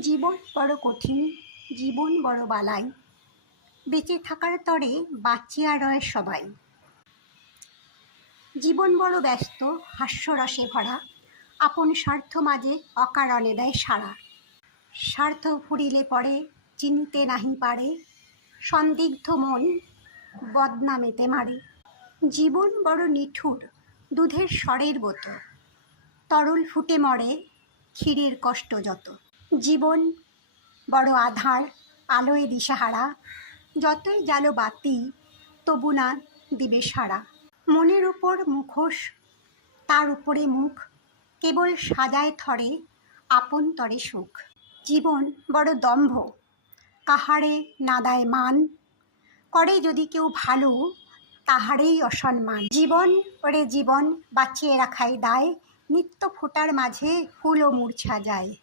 জীবন বড় কঠিন, জীবন বড় বালাই, বেঁচে থাকার তরে বাঁচিয়া রয় সবাই। জীবন বড় ব্যস্ত, হাস্যরসে ভরা, আপন স্বার্থ মাঝে অকারণে দেয় সাড়া। স্বার্থ ফুরিলে পরে চিনতে নাহি পারে, সন্দিগ্ধ মন বদনামেতে মারে। জীবন বড় নিঠুর, দুধের স্বরের মতো, তরল ফুটে মরে ক্ষীরের কষ্ট যত। জীবন বড় আঁধার, আলোয় দিশাহারা, যতই জালো বাতি তবু না দিবে সাড়া। মনের উপর মুখোশ, তার উপরে মুখ, কেবল সাজায় থরে আপন তরে সুখ। জীবন বড় দম্ভ, কাহারে না দেয় মান, করে যদি কেউ ভালো তাহারেই অসম্মান। জীবন ওরে জীবন বাঁচিয়ে রাখাই দায়, নিত্য ফোটার মাঝে ফুলও মূর্ছা যায়।